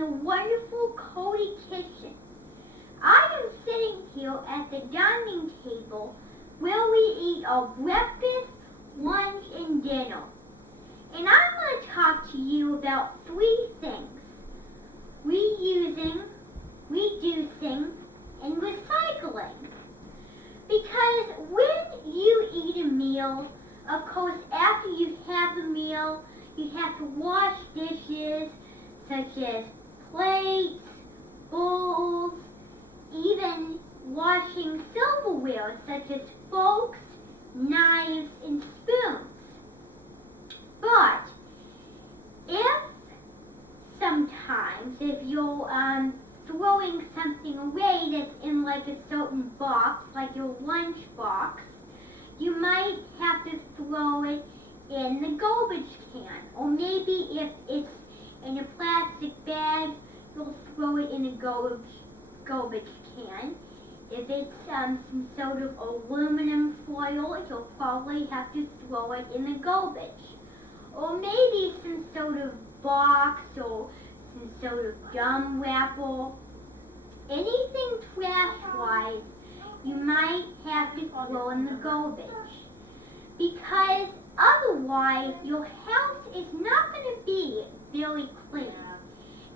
the wonderful Cody kitchen. I am sitting here at the dining table where we eat our breakfast, lunch, and dinner. And I'm going to talk to you about 3 things: reusing, reducing, and recycling. Because when you eat a meal, of course, after you have a meal, you have to wash dishes such as plates, bowls, even washing silverware such as forks, knives, and spoons. But if you're throwing something away that's in like a certain box, like your lunch box, you might have to throw it in the garbage can. Or maybe if it's in a plastic bag, you'll throw it in a garbage can. If it's some sort of aluminum foil, you'll probably have to throw it in the garbage. Or maybe some sort of box or some sort of gum wrapper. Anything trash-wise, you might have to throw in the garbage. Because otherwise, your house is not going to be very clean.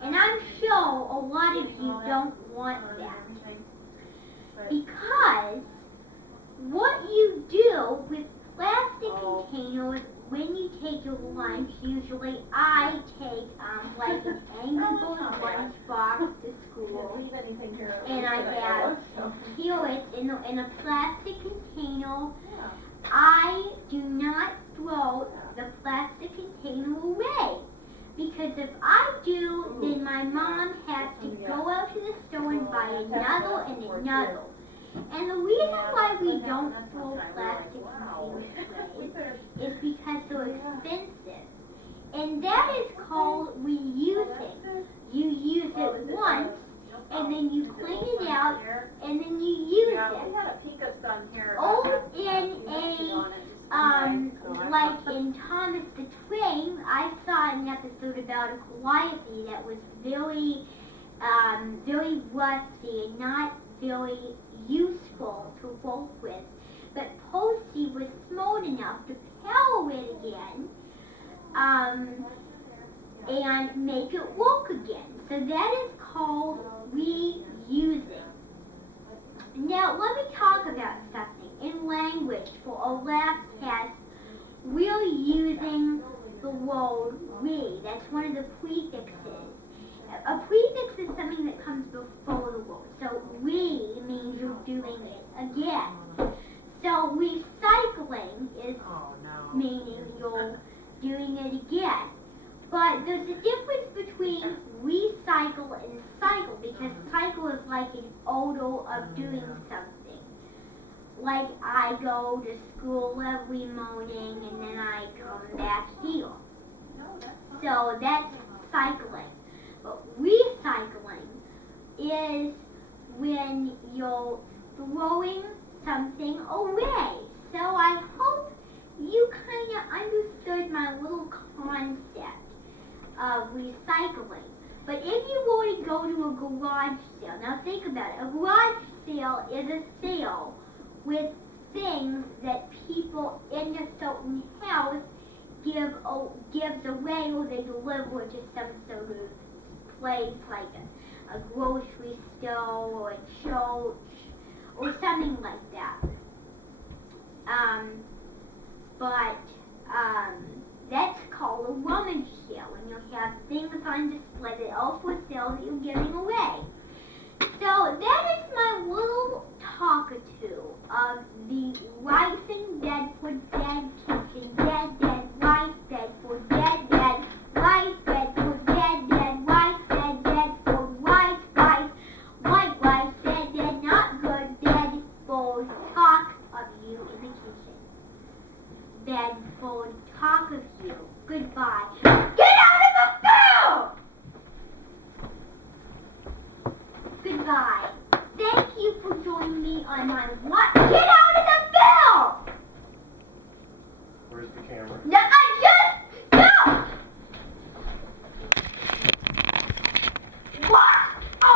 And I'm sure a lot of you don't want that. Because what you do with plastic containers when you take your lunch, usually I take like an Angry Bird lunch box to school, and I have carrots in a plastic container. I do not throw the plastic container away, because if I do, then my mom has to go out to the store and buy another and another. And the reason why we don't throw plastic containers away is because they're expensive. And that is called reusing. You use it once, and then you clean it out, and then you use it. Or like in Thomas the Train, I saw an episode about a calliope that was very rusty and not very useful to work with. But Posey was smart enough to power it again and make it work again. So that is called reusing. Now let me talk about something. In language, for our last test, we're using the word we. That's one of the prefixes. A prefix is something that comes before the word. So we means you're doing it again. So recycling is meaning you're doing it again. But there's a difference between recycle and cycle, because cycle is like an order of doing something. Like I go to school every morning and then I come back here. So that's cycling. But recycling is when you're throwing something away. So I hope you kind of understood my little concept of recycling. But if you were to go to a garage sale, now think about it. A garage sale is a sale with things that people in a certain house gives away, or they deliver to some sort of place like a grocery store or a church or something like that. That's called a rummage sale, when you have things on display that are for sale that you're giving away. So that is my little talkative of the rice and bed for dead kitchen, dead, rice bed for dead, rice bed for dead, rice bed for rice, white rice, dead, not good, dead for talk of you in the kitchen. Bed for talk of you. Goodbye. Get out of the bell! Goodbye. Thank you for joining me on my what? Get out of the bell! Where's the camera?